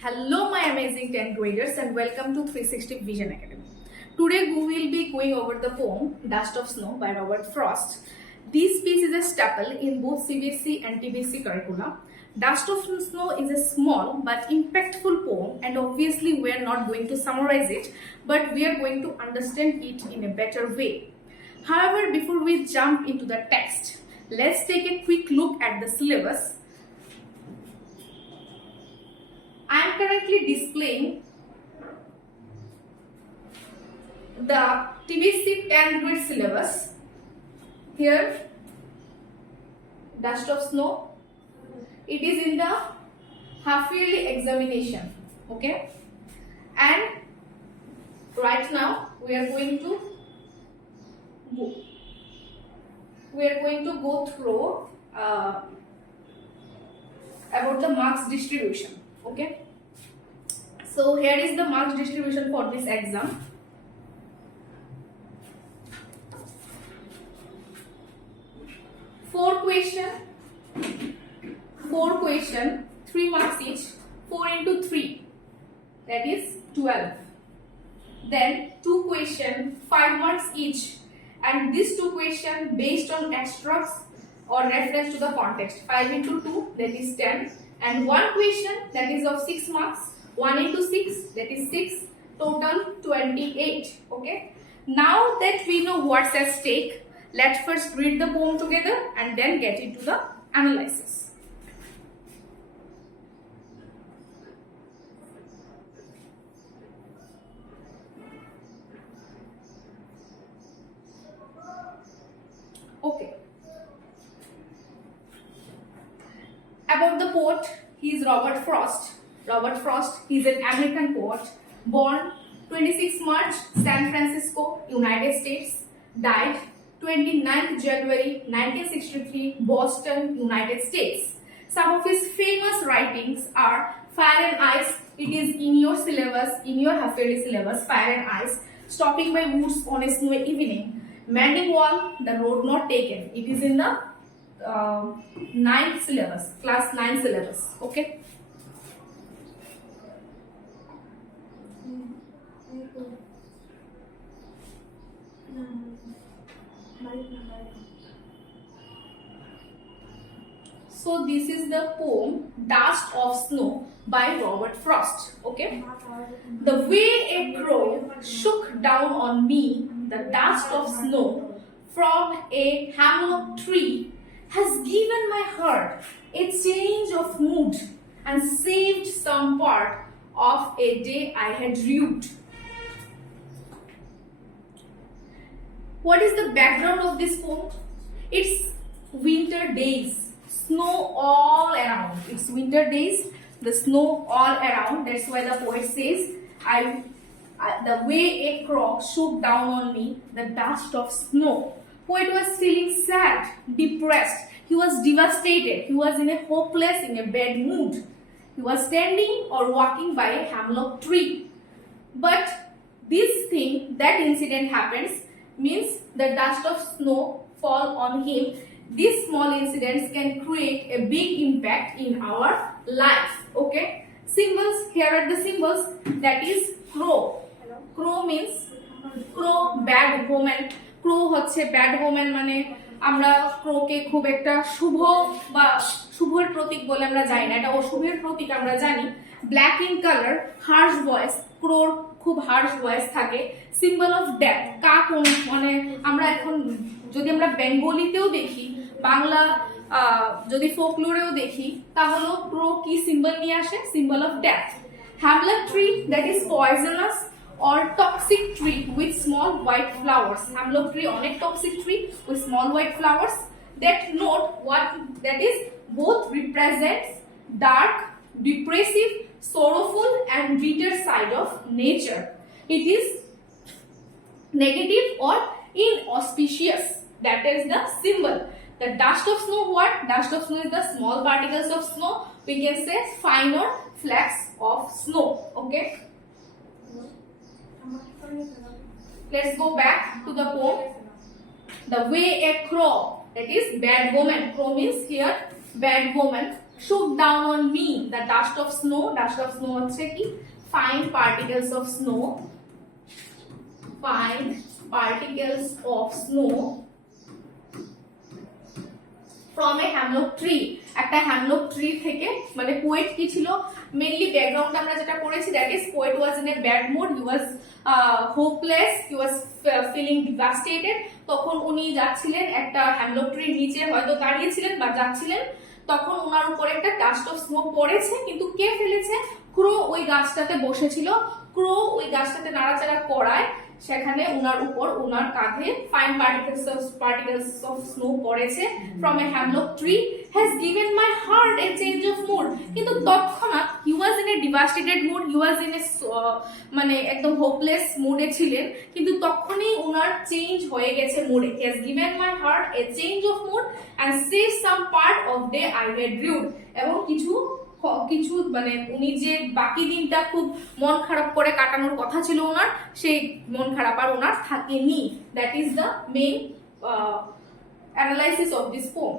Hello my amazing 10th graders and welcome to 360 Vision Academy. Today we will be going over the poem Dust of Snow by Robert Frost. This piece is a staple in both CBSE and TBC curricula. Dust of Snow is a small but impactful poem, and obviously we are not going to summarize it, but we are going to understand it in a better way. However, before we jump into the text, let's take a quick look at the syllabus. I am currently displaying the TBC 10th grade syllabus. Here, Dust of Snow. It is in the half yearly examination. Okay, and right now we are going to go through about the marks distribution. Okay, so here is the marks distribution for this exam. Four question, 3 marks each. 4 into 3, that is 12. Then 2 question, 5 marks each, and these 2 question based on extras or reference to the context. 5 into 2, that is 10. And 1 question that is of 6 marks, 1 into 6, that is 6, total 28. Okay. Now that we know what's at stake, let's first read the poem together and then get into the analysis. Okay. About the poet, he is Robert Frost. Robert Frost, he is an American poet, born 26 March, San Francisco, United States, died 29th January 1963, Boston, United States. Some of his famous writings are Fire and Ice, it is in your syllabus, in your half-yearly syllabus, Fire and Ice, Stopping by Woods on a Snowy Evening, Mending Wall, The Road Not Taken, it is in the 9th syllabus, class 9 syllabus. Okay. So this is the poem Dust of Snow by Robert Frost. Okay. The way a crow shook down on me the dust of snow from a hemlock tree has given my heart a change of mood and saved some part of a day I had rued. What is the background of this poem? It's winter days, snow all around. It's winter days, the snow all around. That's why the poet says, the way a crow shook down on me the dust of snow. Poet was feeling sad, depressed. He was devastated. He was in a hopeless, in a bad mood. He was standing or walking by a hemlock tree. But this thing, that incident happens, means the dust of snow fall on him. These small incidents can create a big impact in our life. Okay. Symbols, here are the symbols. That is crow. Crow means crow, bad woman. Crow হচ্ছে bad woman মানে আমরা ক্রোকে খুব একটা শুভ বা শুভর প্রতীক বলে আমরা জানি না, এটা অশুভের প্রতীক আমরা জানি। Black in colour, harsh voice, ক্রোর খুব হার্শ ভয়েস থাকে। সিম্বল অফ ডেথ, কাক মানে আমরা এখন যদি আমরা বেঙ্গলিতেও দেখি, বাংলা যদি ফোকলোরেও দেখি, তাহলে ক্রো কি সিম্বল নিয়ে আসে? Symbol of death. Hemlock tree, that is poisonous or toxic tree with small white flowers. Hemlock tree অনেক toxic tree with small white flowers. That note what that is both represents dark, depressive, sorrowful and bitter side of nature. It is negative or inauspicious. That is the symbol. The dust of snow, what? Dust of snow is the small particles of snow. We can say finer flakes of snow. Okay. Let's go back to the poem. The way a crow, that is bad woman. Crow means here bad woman. shook down on me the dust of snow হচ্ছে কি fine particles of snow from a hemlock tree একটা hemlock tree থেকে মানে poet কি ছিল mainly background আমরা যেটা পড়েছি that is poet was in a bad mood he was hopeless he was feeling devastated তখন উনি যাচ্ছিলেন একটা হ্যামলক ট্রির নিচে হয়তো দাঁড়িয়েছিলেন বা যাচ্ছিলেন তখন ওনার উপরে একটা ডাস্ট অফ স্মোক পড়েছে কিন্তু কে ফেলেছে ক্রো ওই গাছটাতে বসেছিল ক্রো ওই গাছটাতে নাড়াচাড়া করায় সেখানে ওনার উপর ওনার কাঁধে ফাইন particles of snow পড়েছে from a hemlock tree has given my heart a change of mood কিন্তু তৎক্ষণাৎ he was in a devastated mood he was in a মানে একদম হোপলেস মুডে ছিলেন কিন্তু তখনই ওনার চেঞ্জ হয়ে গেছে মুডে he has given my heart a change of mood and saved some part of day I had rued এবং কিছু মানে উনি যে বাকি দিনটা খুব মন খারাপ করে কাটানোর কথা ছিল ওনার সেই মন খারাপ আর ওনার থাকেনি that is the main analysis of this poem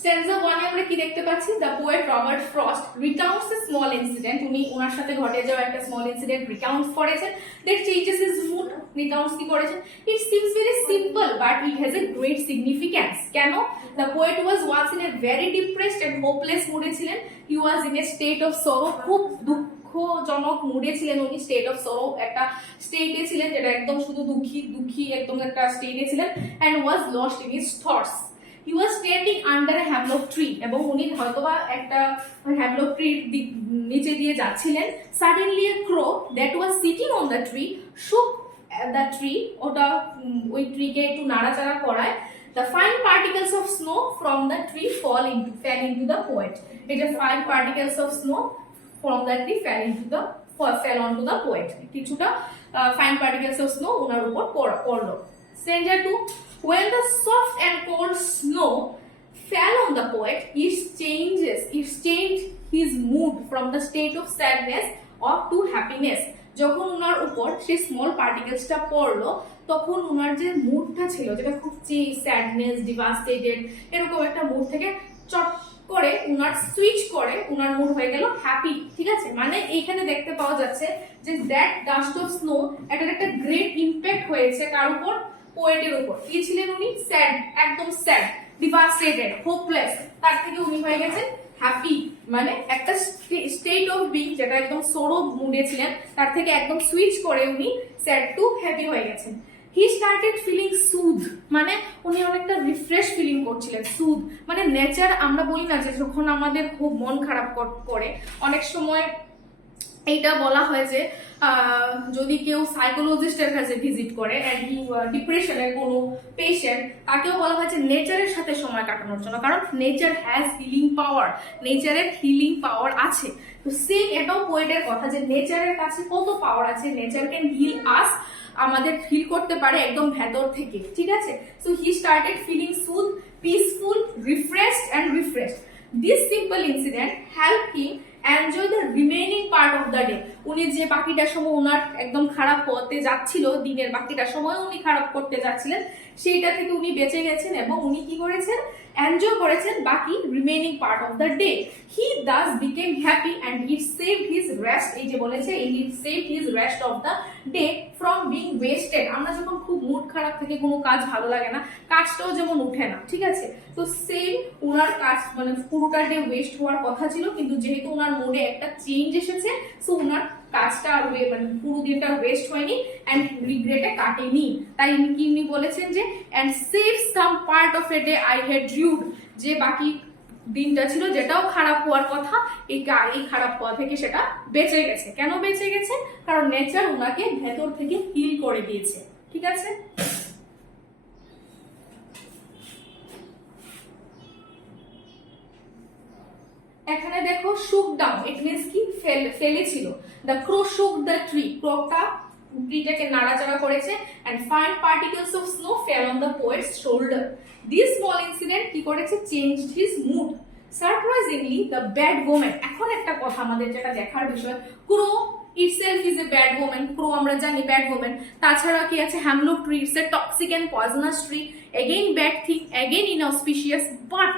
stanza 1 এ আমরা কি দেখতে পাচ্ছি the poet Robert Frost recounts a small incident উনি ওনার সাথে ঘটে যাওয়া একটা স্মল ইনসিডেন্ট রিকাউন্ট করেছেন that changes his mood recounts কি করেছেন it seems very simple but it has a great significance কেন the poet was once in a very depressed and hopeless মুডে ছিলেন he was in a state of sorrow খুব দুঃখজনক মুডে ছিলেন উনি স্টেট অফ সরো একটা স্টেটে ছিলেন যেটা একদম শুধু দুঃখী একদম একটা স্টেটে ছিলেন and was lost in his thoughts he was standing under a hemlock tree এবং উনি হয়তোবা একটা hemlock tree নিচে দিয়ে যাচ্ছিলেন suddenly a crow that was sitting on the tree shook the tree ওটা ওই ট্রিকে একটু নাড়াচাড়া করায় the fine particles of snow from the tree fell into the poet এই যে fine particles of snow from the tree fell onto the poet কিছুটা fine particles of snow ওনার উপর পড়লো Stranger 2 when the soft and cold snow fell on the poet it changed his mood from the state of sadness up to happiness যখন ওনার উপর সেই small পার্টিকেলসটা পড়লো তখন ওনার যে মুডটা ছিল যেটা খুব স্যাডনেস ডিভাস্টেটেড এরকম একটা মুড থেকে চট করে ওনার সুইচ করে ওনার মুড হয়ে গেল হ্যাপি ঠিক আছে মানে এইখানে দেখতে পাওয়া যাচ্ছে যে দ্যাট ডাস্ট অফ স্নো এটার একটা গ্রেট ইম্প্যাক্ট হয়েছে কার উপর পোয়েটের উপর কি ছিলেন উনি স্যাড একদম স্যাড ডিভাস্টেটেড হোপলেস তার থেকে উনি হয়ে গেছেন হ্যাপি মানে একটা স্টেট অফ বিং যেটা একদম সরো মুডে ছিলেন তার থেকে একদম সুইচ করে উনি স্যাড টু হ্যাপি হয়ে গেছেন হি স্টার্টেড ফিলিং সুদ মানে উনি অনেকটা রিফ্রেশ ফিলিং করছিলেন সুদ মানে নেচার আমরা বলি না যে যখন আমাদের খুব মন খারাপ করে অনেক সময় এইটা বলা হয় যে যদি কেউ সাইকোলজিস্টের কাছে ভিজিট করে ডিপ্রেশনের কোনো পেশেন্ট তাকেও বলা হয় যে নেচারের সাথে সময় কাটানোর জন্য কারণ নেচার হ্যাজ হিলিং পাওয়ার নেচারের হিলিং পাওয়ার আছে তো সেম এটাও পোয়েটের কথা যে নেচারের কাছে কত পাওয়ার আছে নেচার ক্যান হিল আস আমাদের ফিল করতে পারে একদম ভেতর থেকে ঠিক আছে so he started feeling soothed peaceful refreshed and refreshed this simple incident help him enjoy the remaining part of the day উনি যে বাকিটা সময় ওনার একদম খারাপ হতে যাচ্ছিল দিনের বাকিটা সময় উনি খারাপ করতে যাচ্ছিলেন সেইটা থেকে উনি বেঁচে গেছেন এবং উনি কি করেছেন এনজয় করেছেন বাকি remaining part of the day he thus became happy and it saved his rest এই যে বলেছে it saved his rest of the day from being wasted আমরা যখন খুব মুড খারাপ থেকে কোনো কাজ ভালো লাগে না কাজটাও যেমন উঠে না ঠিক আছে তো সেম ওনার কাজ মানে পুরোটা ডে ওয়েস্ট হওয়ার কথা ছিল কিন্তু যেহেতু ওনার মুডে একটা চেঞ্জ এসেছে সো ওনার কাজটা মানে পুরো দিনটা ওয়েস্ট হয়নি এন্ড রিগ্রেটে কাটেনি তাই উনি বলেছেন যে and save some part of a day I had rued যে বাকি দিনটা ছিল যেটাও খারাপ হওয়ার কথা এই খারাপ হওয়া থেকে সেটা বেঁচে গেছে কেন বেঁচে গেছে কারণ নেচার ওনাকে ভেতর থেকে হিল করে দিয়েছে ঠিক আছে এখানে দেখো শুক ডাউন ইট মিন্স কি ফেলেছিল দ্য ক্রো শুক দ্য ট্রি ক্রোটা ট্রিটাকে নাড়াচাড়া করেছে and fine particles of snow fell on the poet's shoulder this small incident কি করেছে changed his mood surprisingly the bad omen এখন একটা কথা আমাদের যেটা দেখার বিষয় ক্রো itself is a bad woman, crow আমরা জানি bad woman. তাছাড়া কি আছে, hemlock tree, it's a toxic and poisonous tree, again bad thing, again inauspicious. But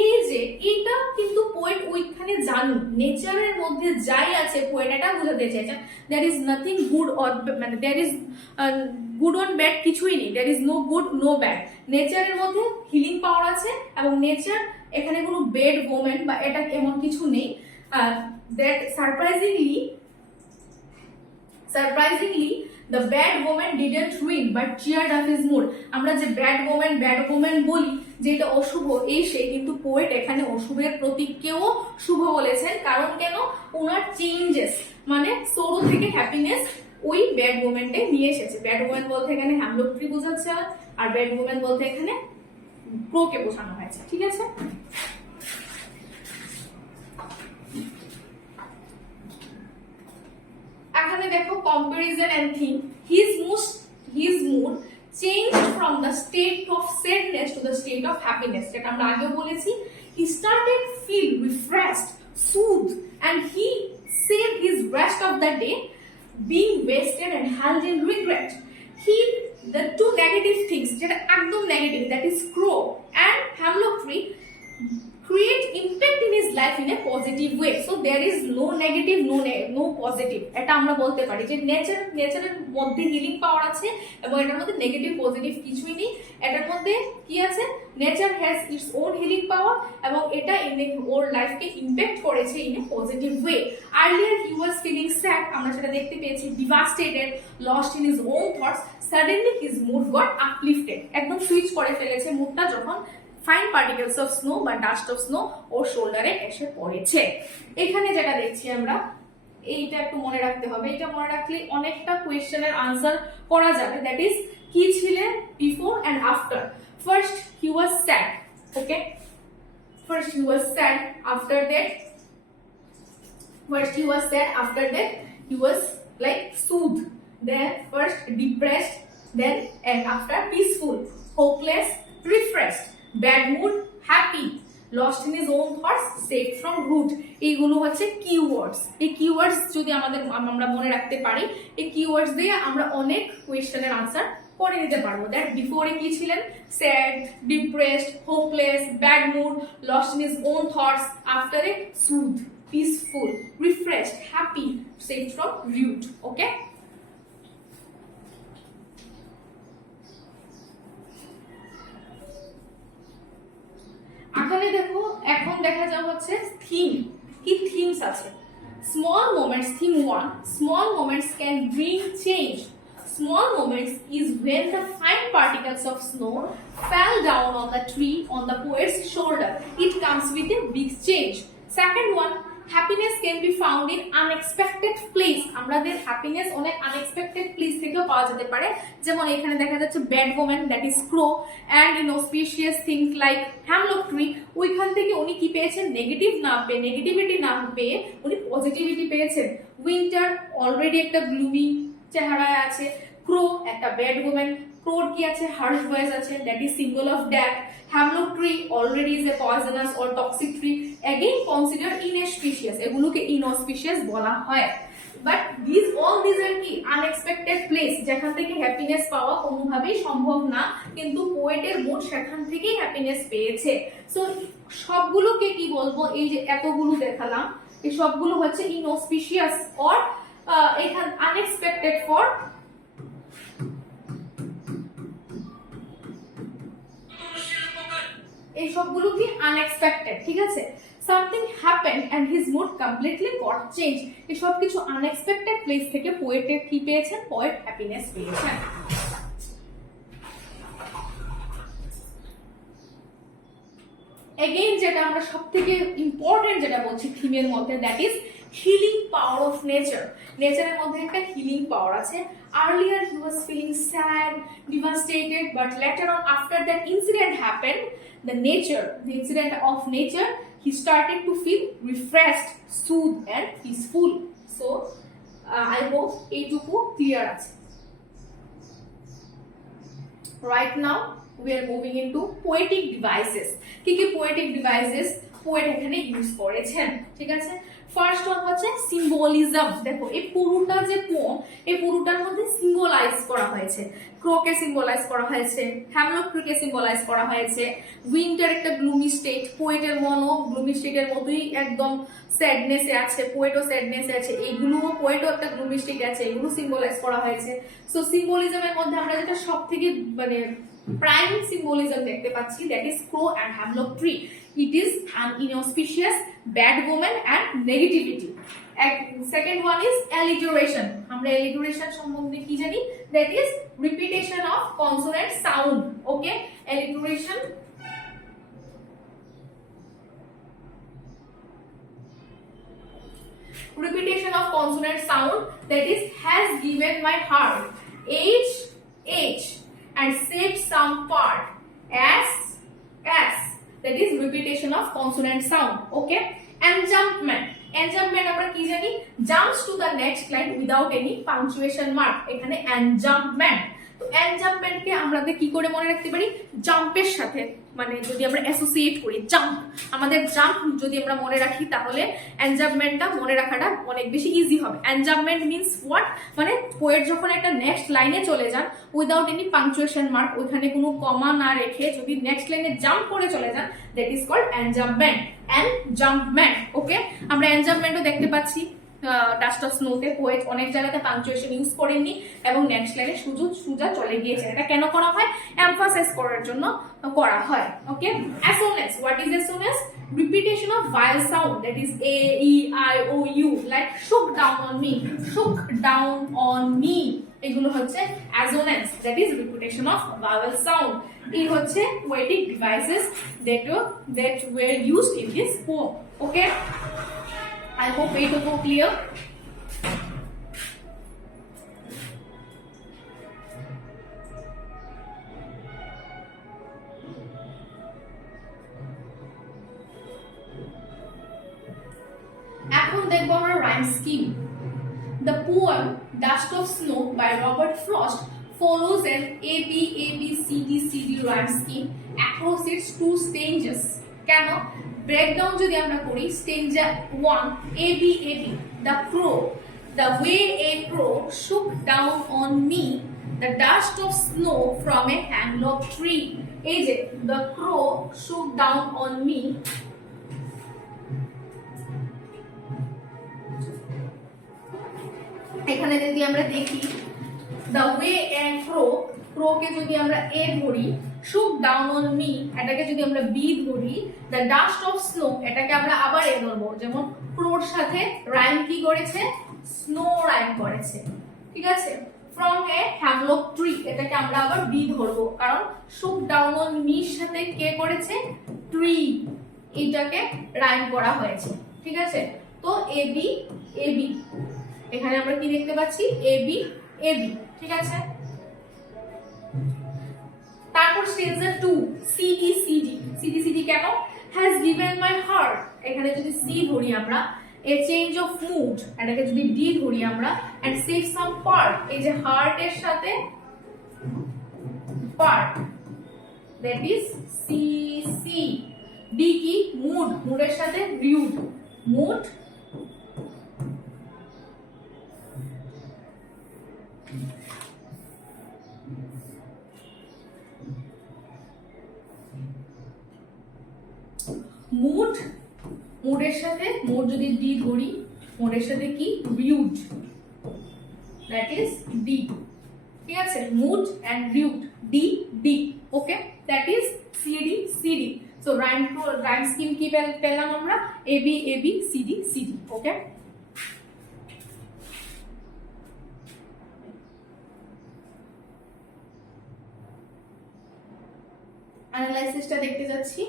এই যে এটা কিন্তু পোয়েট ওইখানে জানি নেচারের মধ্যে যাই আছে পোয়েট এটা বোঝাতে চাইছেন there is nothing good or মানে there is good or bad কিছুই নেই, there is no good no bad. নেচারের মধ্যে হিলিং পাওয়ার আছে এবং নেচার এখানে কোনো বেড ওমেন বা এটা এমন কিছু নেই। that surprisingly the bad woman didn't ruin but cheered up his mood. আমরা যে bad woman বলি যে এটা অশুভ এই সে, কিন্তু পোয়েট এখানে অশুভের প্রতীককেও শুভ বলেছেন। কারণ কেন, ওনার চেঞ্জেস মানে সরো থেকে হ্যাপিনেস ওই ব্যাড ওমেনটে নিয়ে এসেছে। ব্যাড ওমেন বলতে এখানে হ্যামলক ট্রি বোঝাচ্ছে আর ব্যাড ওমেন বলতে এখানে ক্রোকে বোঝানো হয়েছে। ঠিক আছে, এখানে দেখো comparison and theme. his mood changed from the state of sadness to the state of happiness, যেটা আমরা আগেও বলেছি। he started feel refreshed, soothed, and he said his rest of the day being wasted and held in regret. The two negative things যেটা একদম negative, that is crow and hemlock tree, create impact in his life in a positive way. So there is no negative no positive, এটা আমরা বলতে পারি যে নেচারের মধ্যে healing পাওয়ার আছে এবং এটার মধ্যে নেগেটিভ পজিটিভ কিছুই নেই। এটার মধ্যে কি আছে, nature has its own healing power এবং এটা ওর লাইফকে ইম্প্যাক্ট করেছে in a positive way. Earlier he was feeling sad, আমরা সেটা দেখতে পেয়েছি, devastated, lost in his own thoughts, suddenly his mood got uplifted, একদম সুইচ করে ফেলেছে মুডটা যখন ফাইন পার্টিকেলস অফ স্নো বা ডাস্ট অফ স্নো ওর শোল্ডারে এসে পড়েছে। এখানে যেটা দেখছি আমরা, এইটা একটু মনে রাখতে হবে, এটা মনে রাখলে অনেকটা কোয়েশ্চেনের আনসার করা যাবে। দ্যাট ইজ কি ছিলেন before and after. First he was sad, okay, first he was sad, after that he was like soothed, then first depressed, then and after peaceful, hopeless, refreshed, bad mood, happy, lost in his own thoughts, safe from root. এইগুলো হচ্ছে keywords. এই keywords যদি আমরা মনে রাখতে পারি, এই keywords দিয়ে আমরা অনেক কোয়েশ্চেনের আনসার করে নিতে পারবো। দ্যাট বিফোরে কি ছিলেন, sad, depressed, hopeless, bad mood, lost in his own thoughts, আফটারে soothe, peaceful, refreshed, happy, safe from root. Okay, এখানে দেখো এখন দেখা যাও হচ্ছে থিম, কি থিমস আছে। Small moments, theme 1, small moments can bring change. Small moments is when the fine particles of snow fell down on the tree on the poet's shoulder. It comes with a big change. Second one, happiness can be found in unexpected place. আমাদের happiness অনেক unexpected place থেকেও পাওয়া যেতে পারে। যেমন এখানে দেখা যাচ্ছে bad omen, that is crow, and inauspicious things like hemlock tree. ওইখান থেকে উনি কি পেয়েছেন, নেগেটিভিটি না পেয়ে উনি পজিটিভিটি পেয়েছেন। উইন্টার অলরেডি একটা গ্লুমি চেহারায় আছে। ক্রো একটা ব্যাড ওমেন, ক্রোর কি আছে, হার্শ ভয়েস আছে, that is symbol of death. Hemlock tree already is a poisonous or toxic tree, again consider inauspicious, এগুলোকে ইনঅসপিশিয়াস বলা হয়। বাট all these আর কি আনএক্সপেক্টেড প্লেস, যেখান থেকে হ্যাপিনেস পাওয়া কোনোভাবেই সম্ভব না, কিন্তু পোয়েটের মুড সেখান থেকেই হ্যাপিনেস পেয়েছে। সো সবগুলোকে কি বলবো, এই যে এতগুলো দেখালাম, এই সবগুলো হচ্ছে ইনঅসপিশিয়াস অর এখানে আনএক্সপেক্টেড ফর এই সবগুলো কি আনএক্সপেক্টেড। ঠিক আছে, something happened and his mood completely got change. এই সব কিছু আনএক্সপেক্টেড প্লেস থেকে পোয়েটে কি পেয়েছেন, পোয়েট হ্যাপিনেস পেয়েছেন। এগেইন যেটা আমরা সবথেকে ইম্পর্টেন্ট যেটা বলছি থিমের মধ্যে, that is healing power of nature. নেচারের মধ্যে একটা হিলিং পাওয়ার আছে। Earlier he was feeling sad, devastated, but later on after that incident happened, the incident of nature, he started to feel refreshed, soothed and peaceful. So I hope এইটুকু clear আছে। Right now we are moving into poetic devices. কি কি poetic devices? Poet এখানে use করেছেন, ঠিক আছে। First one হচ্ছে symbolism. দেখো এই পুরোটা যে পোম, এই পুরোটার মধ্যে সিম্বলাইজ করা হয়েছে, ক্রোকে সিম্বলাইজ করা হয়েছে, হ্যামলক ট্রিকে সিম্বলাইজ করা হয়েছে, উইন্টার একটা গ্লুমি স্টেট, পোয়েটের মনো গ্লুমি স্টেটের মতোই একদম স্যাডনেসে আছে, পোয়েটও স্যাডনেসে আছে, এইগুলোও পোয়েটও একটা গ্লুমি স্টেট আছে, এগুলো সিম্বলাইজ করা হয়েছে। সো সিম্বলিজমের মধ্যে আমরা যেটা সব থেকে মানে প্রাইম সিম্বলিজম দেখতে পাচ্ছি, that is crow and hemlock tree. It is an inauspicious, bad woman and negativity. Second one is alliteration. আমরা alliteration সম্বন্ধে কি জানি? That is repetition of consonant sound. Okay, alliteration. Repetition of consonant sound, that is has given my heart h and saved some part s. That is repetition of consonant sound. Okay, enjambment. Enjambment আমরা কি জানি? Jumps to the next line without any punctuation mark. এখানে enjambment. তো enjambment কে আমরা কি করে মনে রাখতে পারি? জাম্পের সাথে, মানে যদি আমরা অ্যাসোসিয়েট করি জাম্প, আমাদের জাম্প যদি আমরা মনে রাখি তাহলে এনজাম্পমেন্টটা মনে রাখাটা অনেক বেশি ইজি হবে। এনজাম্পমেন্ট মিন্স হোয়াট, মানে পোয়েট যখন একটা নেক্সট লাইনে চলে যান উইদাউট এনি পাংচুয়েশন মার্ক, ওইখানে কোনো কমা না রেখে যদি নেক্সট লাইনে জাম্প করে চলে যান, দ্যাট ইজ কল্ড এনজাম্পমেন্ট। এনজাম্পমেন্ট। ওকে, আমরা এনজাম্পমেন্টও দেখতে পাচ্ছি ডাস্ট অফ স্নোতে পোয়েট অনেক জায়গাতে পাংচুয়েশন ইউজ করেননি এবং নেক্সট লাইনে সোজা চলে গিয়েছে। এটা কেন করা হয়? এমফাসাইজ করার জন্য করা হয়। Okay, assonance. What is assonance? Repetition of vowel sound, that is a e i o u, like shook down on me, shook down on me, এগুলো হচ্ছে assonance, that is repetition of vowel sound. এই হচ্ছে poetic devices that were used in this poem. Okay, I hope এইটুকু clear. এখন দেখব আমরা rhyme scheme. The poem Dust of Snow by Robert Frost follows an ABCD rhyme scheme across its two stages. কেন? Breakdown যদি আমরা করি, stanza 1 AB, the crow, the way a crow shook down on me the dust of snow from a hemlock tree. এই যে the crow shook down on me, এখানে যদি আমরা দেখি the way a crow কে যদি আমরা a ধরি, shook down on me এটাকে যদি আমরা b ধরি, the dust of snow এটাকে আমরা আবার a ধরবো, যেমন crow এর সাথে রাইম কি করেছে? snow রাইম করেছে, ঠিক আছে। from a hemlock tree এটাকে আমরা আবার b ধরবো, কারণ shook down on me এর সাথে কে করেছে? tree, এটাকে রাইম করা হয়েছে, ঠিক আছে। তো a b এখানে আমরা কি দেখতে পাচ্ছি? a b, ঠিক আছে। তারপর স্টেঞ্জা 2 CD কেন? has given my heart, এখানে যদি c ধরি আমরা, a change of mood এটাকে যদি d ধরি আমরা, and save some part, এই যে heart এর সাথে part, that is c d কি? mood এর সাথে rude, mood মুডের সাথে, মুড যদি ডি ধরি, মুডের সাথে কি? রিউড, দ্যাট ইজ ডি, ঠিক আছে। Mood and rude, D. Okay, that is CD. So rhyme scheme কি পেলাম আমরা? AB CD. ওকে, অ্যানালাইসিসটা দেখতে যাচ্ছি।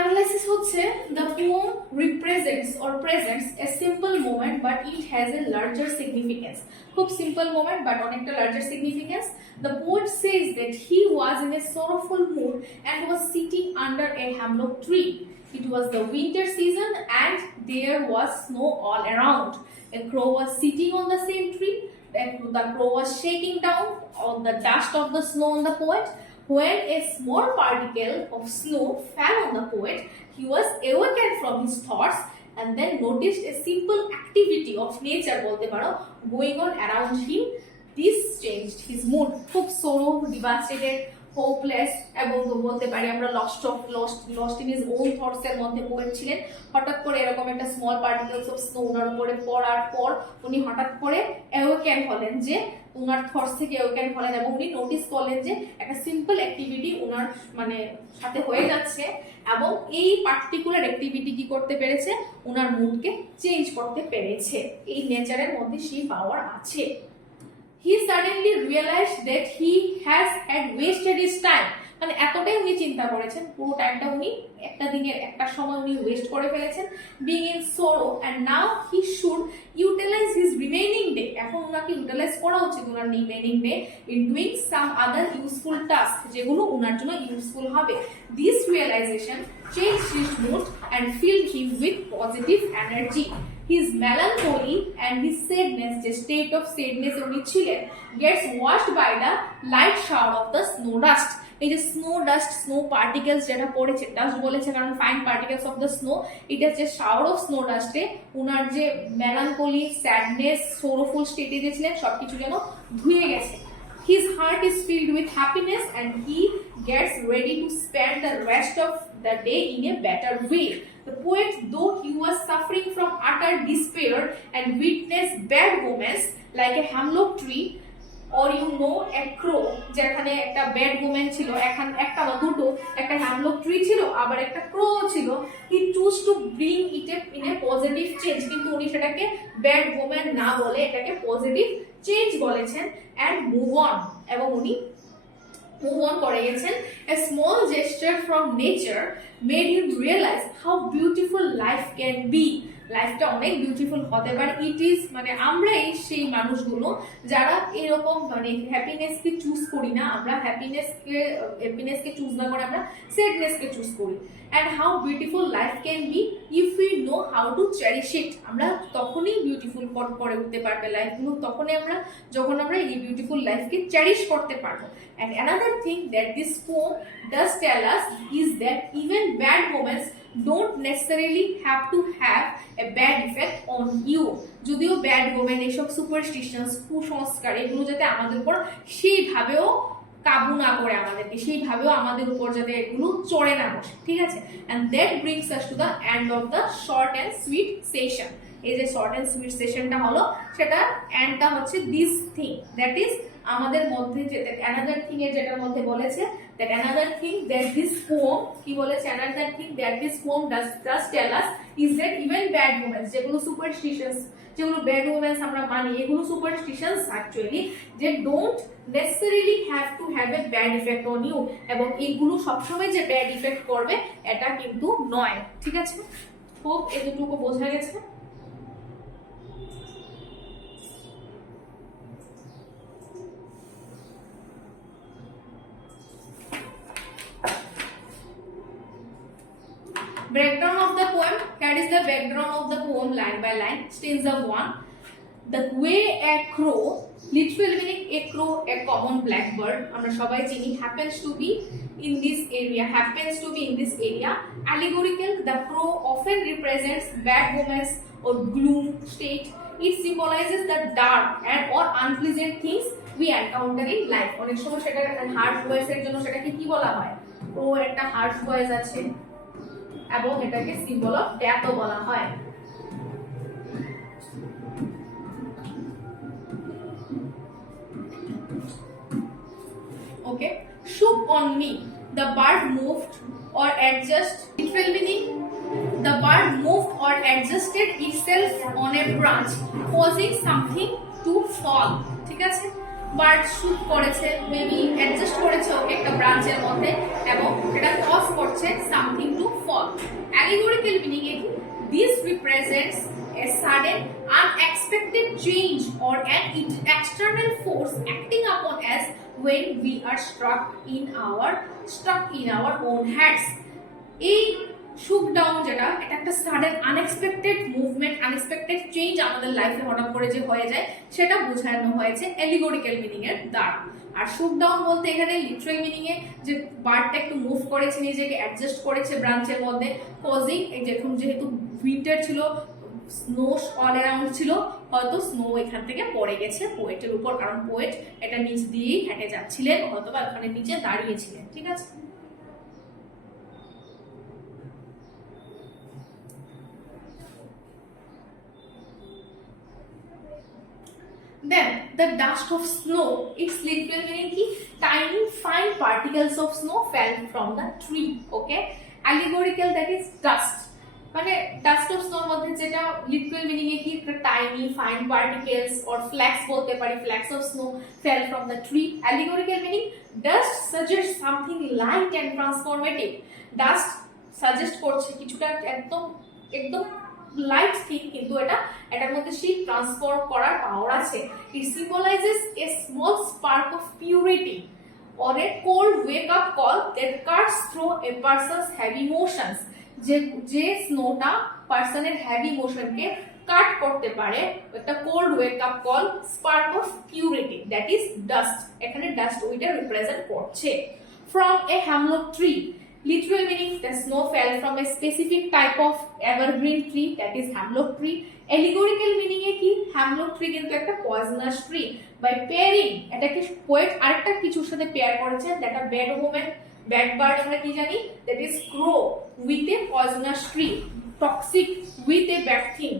Analysis হচ্ছে the poem represents or presents a simple moment but it has a larger significance. খুব simple moment but অনেকটা larger significance. The poet says that he was in a sorrowful mood and was sitting under a hemlock tree. It was the winter season and there was snow all around. A crow was sitting on the same tree. The crow was shaking down all the dust of the snow on the poet. When a small particle of snow fell on the poet, he was awakened from his thoughts and then noticed a simple activity of nature বলতে পারো going on around him. This changed his mood. খুব sorrow, devastated, hopeless এবং বলতে পারি আমরা lost in his own thoughts এর মধ্যে poet ছিলেন। হঠাৎ করে এরকম একটা স্মল পার্টিকেলস অফ স্নো ওনার উপরে পড়ার পর উনি হঠাৎ করে অ্যাওয়েকেন হলেন, যে উনার থটস থেকে অ্যাওয়েকেন হলেন এবং উনি নোটিস করলেন যে একটা সিম্পল অ্যাক্টিভিটি উনার মানে সাথে হয়ে যাচ্ছে এবং এই পার্টিকুলার অ্যাক্টিভিটি কি করতে পেরেছে, উনার মুডকে চেঞ্জ করতে পেরেছে। এই নেচারের মধ্যে সেই পাওয়ার আছে। He suddenly realized that he had wasted his time. মানে এতটাই উনি চিন্তা করেছেন, পুরো টাইমটা উনি একটা দিনের একটা সময় উনি ওয়েস্ট করে ফেলেছেন being in sorrow, and now he should utilize his remaining day. এখন উনাকে ইউটিলাইজ করা উচিত উনার remaining day in doing some other useful task, যেগুলো উনার জন্য ইউজফুল হবে। This realization changed his mood and filled him with positive energy. His melancholy and his sadness, the state of sadness উনি ছিলেন, gets washed by the light shower of the snow dust. এই যে snow dust, snow particles যেটা পড়েছে, dust বলেছে কারণ fine particles of the snow, এটা যে শাওয়ার অফ স্নো ডাস্টে উনার যে মেলানকোলি, স্যাডনেস, সোরোফুল স্টেটে যে ছিলেন সবকিছু যেন ধুয়ে গেছে। His heart is filled with happiness and he gets ready to spend the rest of the day in a better way. The poet, though he was suffering from utter despair and witnessed bad omens like a hemlock tree, or you know a crow, যেখানে একটা bad women ছিল, একটা বা দুটো, একটা হ্যামলক tree ছিল আবার একটা ক্রো ছিল, he chose to bring it in a positive change, কিন্তু উনি সেটাকে ব্যাড ওমেন না বলে এটাকে পজিটিভ চেঞ্জ বলেছেন and move on, এবং উনি মুভ অন করে গেছেন। A small gesture from nature made him realize how beautiful life can be. লাইফটা অনেক বিউটিফুল হতে পারে। ইট ইজ মানে আমরাই সেই মানুষগুলো যারা এরকম মানে হ্যাপিনেসকে চুজ করি না, আমরা হ্যাপিনেসকে চুজ না করে আমরা স্যাডনেসকে চুজ করি। and how beautiful life can be if we know how to cherish it. আমরা তখনই বিউটিফুল করে উঠতে পারবে লাইফগুলো, তখনই আমরা যখন আমরা এই বিউটিফুল লাইফকে চেরিশ করতে পারবো। and another thing that this poem does tell us is that even bad moments don't necessarily have to have a bad effect on you. যদিও ব্যাড ওমেন, এইসব সুপারস্টিশনস, কুসংস্কার এগুলো যাতে আমাদের উপর সেইভাবেও কাবু না করে, আমাদেরকে সেইভাবেও আমাদের উপর যাতে এগুলো চড়ে না বসে, ঠিক আছে। and that brings us to the end of the short and sweet session. এই যে শর্ট এন্ড সুইট সেশনটা হলো, সেটা এন্ডটা হচ্ছে দিস থিং, দ্যাট ইজ আমাদের মধ্যে যে অ্যানাদার থিং এর যেটার মধ্যে বলেছে that another thing that this poem কি বলেছে, another thing that this poem does tell us is that even bad moments, যেগুলো সুপারস্টিশনস, যেগুলো ব্যাড ওমেন্স আমরা মানি, এগুলো সুপারস্টিশনস অ্যাকচুয়ালি, যে don't necessarily have to have a bad effect on you, এবং এইগুলো সবসময় যে ব্যাড ইফেক্ট করবে এটা কিন্তু নয়, ঠিক আছে। হোপ এতটুকু বোঝা গেছে। Breakdown of the poem. Here is the background of the poem line by line. Stanza 1. The way a crow, literal meaning a crow, a common blackbird, আমরা সবাই চিনি, happens to be in this area. Allegorical, the crow often represents bad moments or gloom state. It symbolizes the dark and or unpleasant things we encounter in life. অনেক সময় সেটা hard ভয়েসের জন্য সেটাকে কি বলা হয়, ও একটা হার্ড ভয়েস আছে, এবং এটাকে সিম্বল অফ ডেথও বলা হয়। ওকে, shook on me, the bird moved or adjust, literal meaning the bird moved or adjusted itself on a branch causing something to fall, ঠিক আছে। বার্ড শুট করেছে, মেবি অ্যাডজাস্ট করেছে okay একটা ব্রাঞ্চের মধ্যে, এবং এটা কজ করছে something to fall. Allegorical meaning এ this represents a sudden unexpected change or an external force acting upon us when we are stuck in our own heads. এই শুক ডাউন যেটা, এটা একটা sudden unexpected movement, unexpected change আমাদের লাইফে হঠাৎ করে যে হয়ে যায়, সেটা বোঝানো হয়েছে অ্যালিগরিক্যাল মিনিং এর দ্বারা। আর শুট ডাউন বলতে এখানে লিটারাল মিনিং এ যে বার্ডটা একটু মুভ করেছে, নিজেকে অ্যাডজাস্ট করেছে ব্রাঞ্চের মধ্যে, কজিং দেখুন যেহেতু উইন্টার ছিল, স্নো অল অ্যারাউন্ড ছিল, হয়তো স্নো এখান থেকে পড়ে গেছে পোয়েটের উপর, কারণ পোয়েট এটা নিচ দিয়েই হেঁটে যাচ্ছিলেন, হয়তো বা ওখানে নিচে দাঁড়িয়েছিলেন। ঠিক আছে, then the dust of snow, its literal meaning ki tiny fine particles of snow fell from the tree. Okay, allegorical, that is dust, মানে ডাস্ট অফ স্নোর মধ্যে যেটা লিটারাল মিনিং এ কি tiny fine particles or flakes বলতে পারি, flakes of snow fell from the tree. Allegorical meaning dust suggest something light and transformative. Dust suggest করছে কিছুটা একদম একদম লাইট থিং, কিন্তু এটার মধ্যে সেই ট্রান্সফর্ম করার পাওয়ার আছে। It symbolizes a small spark of purity or a cold wake up call that cuts through a person's heavy emotions. যে স্নোটা পার্সনের হেভি ইমোশনকে কাট করতে পারে, একটা cold wake up call, spark of purity, that is dust. এখানে dust ওইটা represent করছে। From a hemlock tree, literal meaning the snow fell from a specific type of evergreen tree, that is hemlock tree. Allegorical meaning এ কি hemlock tree কিন্তু একটা poisonous tree, by pairing এটাকে poet আরেকটা কিছুর সাথে pair করেছেন, that a bad woman, bad bird আমরা কি জানি, that is crow, with a poisonous tree, toxic with a bad thing.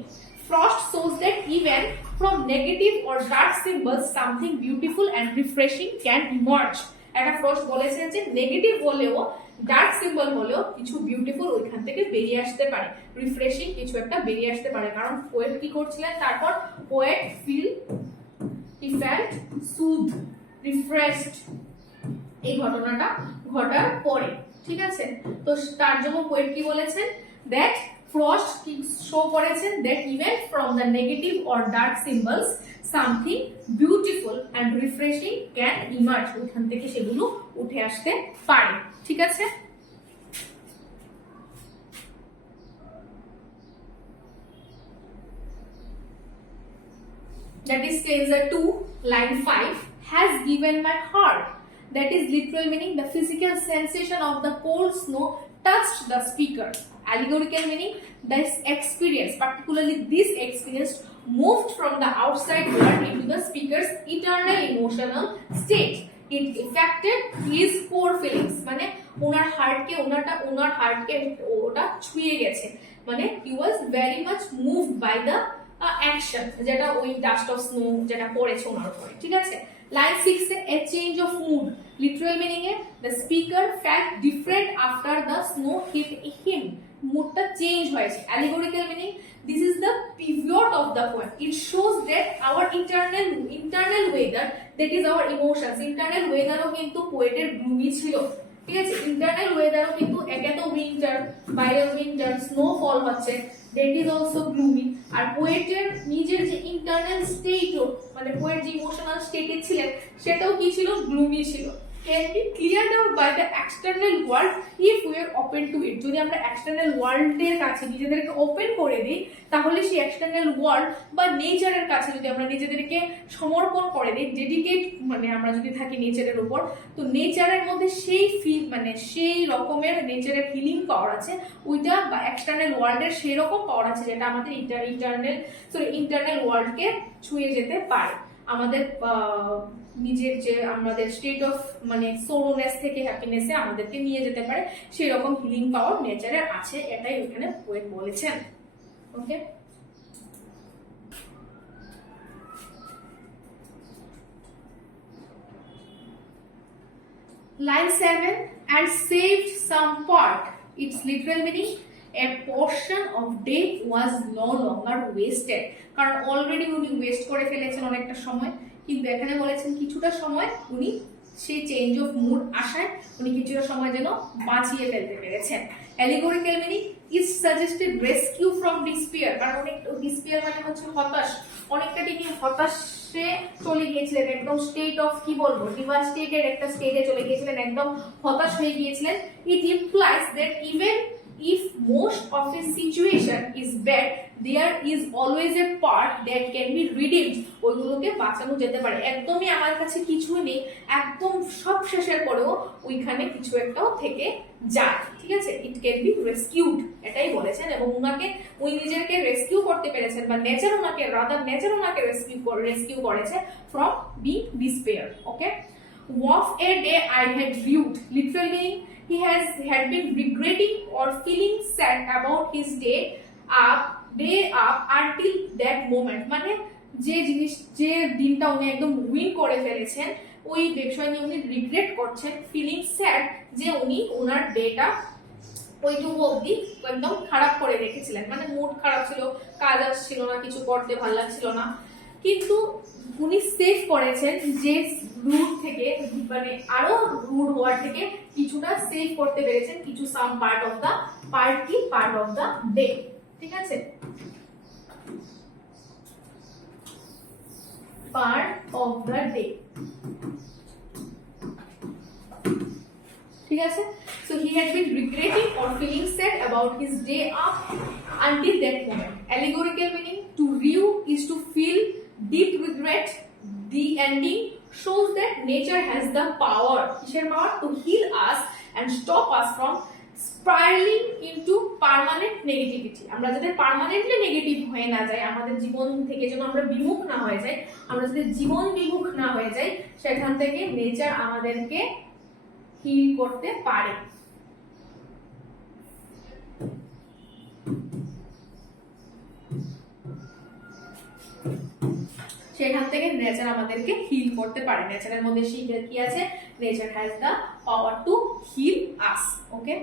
Frost shows that even from negative or dark symbols something beautiful and refreshing can emerge. একটা frost বলেছেন যে negative হলেও, dark symbol হলেও কিছু beautiful ওইখান থেকে বেরিয়ে আসতে পারে, রিফ্রেশিং কিছু একটা বেরিয়ে আসতে পারে। কারণ পোয়েট কি করছিলেন, তারপর পোয়েট হি ফেল্ট সুদ, রিফ্রেশড, এই ঘটনাটা ঘটার পরে। ঠিক আছে, তো তার জন্য পোয়েট কি বলেছেন, দ্যাট ফ্রস্ট কি শো করেছেন, that even from the negative or dark symbols something beautiful and refreshing can emerge, ওইখান থেকে সেগুলো উঠে আসতে পারে। ঠিক আছে, that is stanza 2 line 5, has given my heart, that is literal meaning the physical sensation of the cold snow touched the speaker. Allegorical meaning this experience, particularly this experience, moved from the outside world into the speaker's eternal emotional state. It affected his core feelings, মানে ওনার হার্টকে ওটা ছুঁয়ে গেছে, মানে he was very much moved by the action, যেটা ওই dust of snow যেটা পড়েছে ওনার উপরে। ঠিক আছে, line 6 A a change of mood, literal meaning A the speaker felt different after the snow hit him, মুডটা চেঞ্জ হয়েছে। allegorical meaning this is the pivot of the poem, it shows that our internal weather, that is our emotions, internal weather ও কিন্তু পোয়েটের gloomy ছিল। ঠিক আছে, internal ওয়েদারও কিন্তু একে তো winter, বাইরে উইন্টার, স্নোফল হচ্ছে, দ্যাট ইজ অলসো গ্লুমি। আর পোয়েটের নিজের যে ইন্টারনাল স্টেটও, মানে পোয়েট যে ইমোশনাল স্টেটে ছিলেন সেটাও কি ছিল, গ্লুমি ছিল। can be cleared out by the external world if we are open to it. যদি আমরা এক্সটার্নাল ওয়ার্ল্ডের কাছে নিজেদেরকে ওপেন করে দিই, তাহলে সেই এক্সটার্নাল ওয়ার্ল্ড বা নেচারের কাছে যদি আমরা নিজেদেরকে সমর্পণ করে দিই, ডেডিকেট, মানে আমরা যদি থাকি নেচারের উপর, তো নেচারের মধ্যে সেই ফিল, মানে সেই রকমের নেচারের ফিলিং পাওয়ার আছে ওইটা, বা এক্সটার্নাল ওয়ার্ল্ডের সেই রকম পাওয়ার আছে যেটা আমাদের ইন্টারনাল ওয়ার্ল্ডকে ছুঁয়ে যেতে পারে। আমাদের নিজের যে আমাদের স্টেট অফ মানে সোলোনেস থেকে হ্যাপিনেসে আমাদেরকে নিয়ে যেতে পারে, সেই রকম হিলিং পাওয়ার নেচারের আছে, এটাই ওখানে পোয়েট বলেছেন। ওকে, line 7, and saved some part, its literal meaning a portion of day was no longer wasted, কারণ অলরেডি উনি ওয়েস্ট করে ফেলেছেন অনেকটা সময়, কিন্তু এখানে বলেছেন কিছুটা সময় উনি সেই চেঞ্জ অফ মুড আসায় উনি কিছুটা সময় যেন বাঁচিয়ে ফেলতে পেরেছেন। Allegorical meaning is suggested rescue from despair, কারণ অনেক ডিসপিয়ার মানে হচ্ছে হতাশ, অনেকটা তিনি হতাশে চলে গিয়েছিলেন, একদম স্টেট অফ কি বলবো ডিভাস্টেটেড একটা স্টেটে চলে গিয়েছিলেন, একদম হতাশ হয়ে গিয়েছিলেন। It implies that even if most of his situation is bad, there is always a part that can be redeemed, ওইগুলোকে বাঁচানো যেতে পারে। একদমই আমার কাছে কিছুই নেই, একদম সব শেষের পরেও ওইখানে কিছু একটাও থেকে যায়, ঠিক আছে, ইট ক্যান বি রেস্কিউড, এটাই বলেছেন। এবং উনি নিজেকে রেস্কিউ করতে পেরেছেন, বা নেচার ওনাকে রেস্কিউ করেছে from being despair. Okay, of a day I had viewed, literally he had been regretting or feeling sad about his day up until that moment, মানে যে দিনটা উনি একদম উইন করে ফেলেছেন, ওই বিষয় নিয়ে উনি রিগ্রেট করছেন, ফিলিং স্যাড, যে উনি ওনার ডেটা ওইটুকু অবধি একদম খারাপ করে রেখেছিলেন, মানে মুড খারাপ ছিল, কাজ আসছিল না, কিছু করতে ভালো লাগছিল না, কিন্তু উনি সেভ করেছেন যে রুট থেকে, মানে আরো রুট হওয়ার থেকে কিছুটা সেভ করতে পেরেছেন, কিছু some part of the day, ঠিক আছে, পার্ট অফ দা ডে, ঠিক আছে। So he had been regretting or feeling sad about his day up until that moment. Allegorical meaning: to rue is to feel deep regret. The ending shows that nature has the power to heal us and stop us from spiraling into permanent negativity. আমরা যাতে permanently negative হয়ে না যাই, আমাদের জীবন থেকে যেন আমরা বিমুখ না হয়ে যাই, আমরা যদি জীবন বিমুখ না হয়ে যাই, সেখান থেকে নেচার আমাদেরকে হিল করতে পারে। সেখান থেকে নেচার আমাদেরকে হিল করতে পারে। নেচারের মধ্যে কি আছে? Nature has the power to heal us. Okay,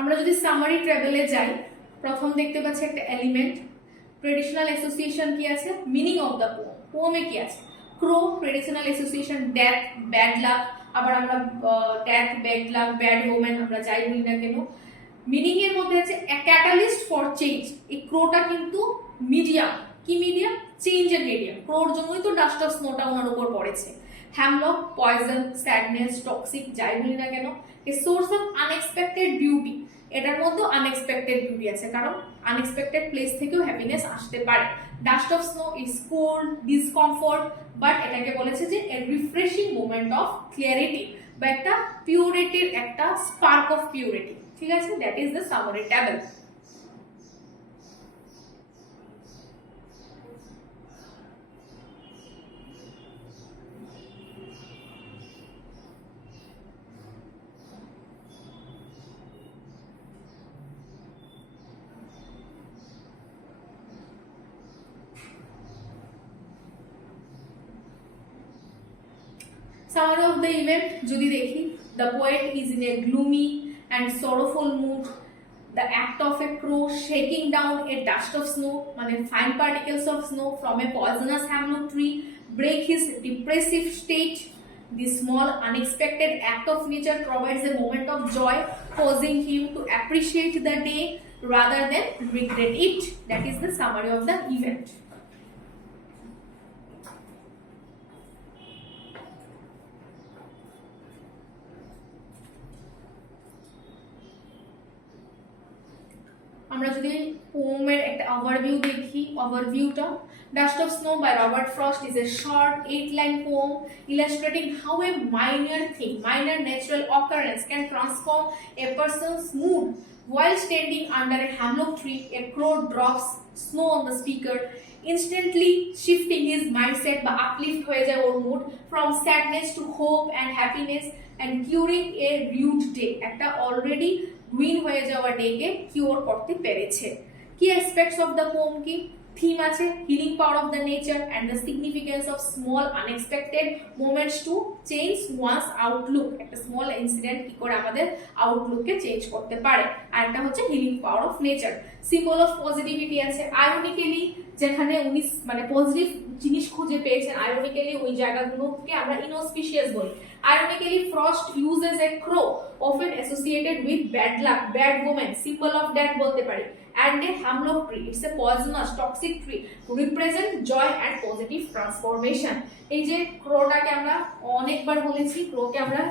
আমরা যদি সামারি ট্রাভেলে যাই, প্রথম দেখতে পাচ্ছি একটা এলিমেন্ট, ট্রেডিশনাল অ্যাসোসিয়েশন কি আছে, মিনিং অফ দ্য পোম, পোমে কি আছে, crow, traditional association death, bad luck, আবার আমরা death, bad luck, bad omen আমরা যাই বলি না কেন, মিনিং এর মধ্যে আছে ক্যাটালিস্ট ফর চেঞ্জ। এই ক্রোটা কিন্তু মিডিয়াম, কি মিডিয়াম? চেঞ্জের মিডিয়াম। ক্রোর জন্যই তো ডাস্ট অফ স্নোটা ওনার উপর পড়েছে। হ্যামলক, পয়জন, স্যাডনেস, টক্সিক যাই বলি না কেন, a source of unexpected beauty, এটার মধ্যে আনএক্সপেক্টেড বিউটি আছে, কারণ আনএক্সপেক্টেড প্লেস থেকেও হ্যাপিনেস আসতে পারে। Dust of snow is cold, discomfort, but এটাকে বলেছে যে এ রিফ্রেশিং মোমেন্ট অফ ক্লিয়ারিটি, বা একটা পিউরিটির একটা স্পার্ক অফ পিউরিটি, ঠিক আছে, that is the summary table. Summary of the event যদি দেখি, the poet is in a gloomy and sorrowful mood. The act of a crow shaking down a dust of snow, মানে fine particles of snow from a poisonous hemlock tree, break his depressive state. This small unexpected act of nature provides a moment of joy, causing him to appreciate the day rather than regret it. That is the summary of the event. আমরা যদি পোমের একটা overview দেখি, ওভারভিউটা, dust of snow by Robert Frost is a short 8-line poem illustrating how a minor natural occurrence can transform a person's mood. While standing under a hemlock tree, a crow drops snow on the speaker, instantly shifting his mindset বা uplift হয়ে যায় ওর mood from sadness to hope and happiness, and curing a rude day, একটা already ruin হয়ে যাওয়া ডেকে cure করতে পেরেছে। কি অ্যাসপেক্টস অফ দ্য পোম কি? থিম আছে healing power of the nature and the significance of small unexpected moments to change one's outlook, একটা স্মল ইনসিডেন্ট কি করে আমাদের আউটলুককে চেঞ্জ করতে পারে। আর একটা হচ্ছে healing power of nature. Symbol of positivity আছে আইরনিক্যালি, যেখানে উনি মানে পজিটিভ জিনিস খুঁজে পেয়েছেন, আইরনিক্যালি ওই জায়গাগুলোকে আমরা ইনঅসপিশিয়াস বলি। Ironically, Frost uses a crow, often associated with bad luck, bad woman, symbol of that বলতে পারি, and a hemlock tree, it's a poisonous, toxic tree, to represent joy and positive transformation. এই যে ক্রোটাকে আমরা অনেকবার বলেছি, ক্রোকে আমরা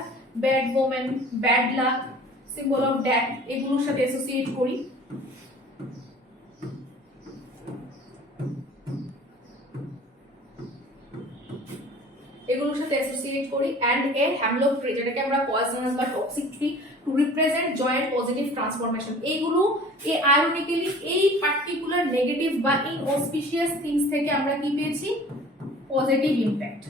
bad women, bad luck, symbol of dad, এগুলোর সাথে অ্যাসোসিয়েট করি। এগুলোর সাথে অ্যাসোসিয়েট করি অ্যান্ড এ হ্যামলক ট্রি, যেটাকে আমরা পয়জনাস বা toxic tree, to represent joy and positive transformation. এইগুলো আইরনিক্যালি এই পার্টিকুলার নেগেটিভ বা ইনঅসপিশিয়াস থিংস থেকে আমরা কি পেয়েছি? Positive impact.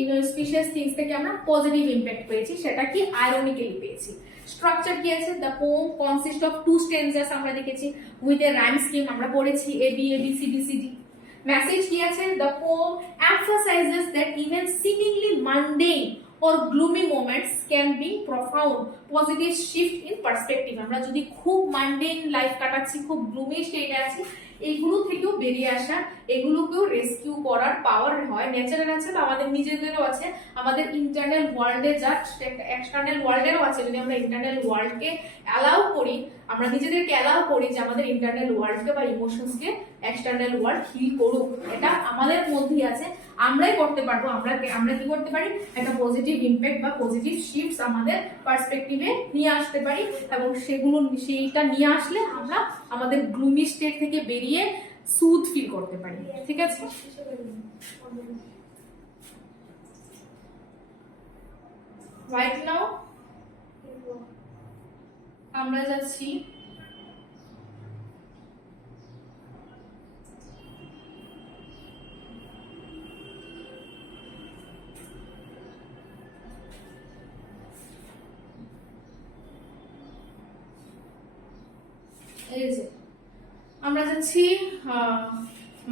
ইনঅসপিশিয়াস থিংস থেকে আমরা পজিটিভ ইমপ্যাক্ট পেয়েছি, সেটা কি আইরনিক্যালি পেয়েছি। স্ট্রাকচার কি আছে? The poem consist of 2 stanzas আমরা দেখেছি, উইথ এ রাইম স্কিম আমরা পড়েছি A B C D C D. Message কি আছে? The poem emphasizes that even seemingly mundane or gloomy moments can be profound positive shift in perspective। আমরা যদি খুব মানডেন life কাটাচ্ছি, খুব গ্লুমি স্টেটে আছি, এইগুলো থেকেও বেরিয়ে আসা, এগুলোকেও রেস্কিউ করার পাওয়ার হয়। নেচারের আছে বা আমাদের নিজেদেরও আছে, আমাদের ইন্টারনাল ওয়ার্ল্ডে যা এক্সটার্নাল ওয়ার্ল্ডেরও আছে। যদি আমরা ইন্টারনাল ওয়ার্ল্ডকে অ্যালাউ করি, আমরা নিজেদেরকে অ্যালাউ করি যে আমাদের ইন্টারনাল ওয়ার্ল্ডকে বা ইমোশনসকে এক্সটার্নাল ওয়ার্ল্ড হিল করুক, এটা আমাদের মধ্যেই আছে, আমরাই করতে পারবো। আমরা কি করতে পারি? একটা পজিটিভ ইমপ্যাক্ট বা পজিটিভ শিফটস আমাদের পার্সপেক্টিভে নিয়ে আসতে পারি, এবং সেইটা নিয়ে আসলে আমরা আমাদের গ্লুমি স্টেট থেকে বেরিয়ে সুদ ফিল করতে পারি। ঠিক আছে, রাইট নাও আমরা যাচ্ছি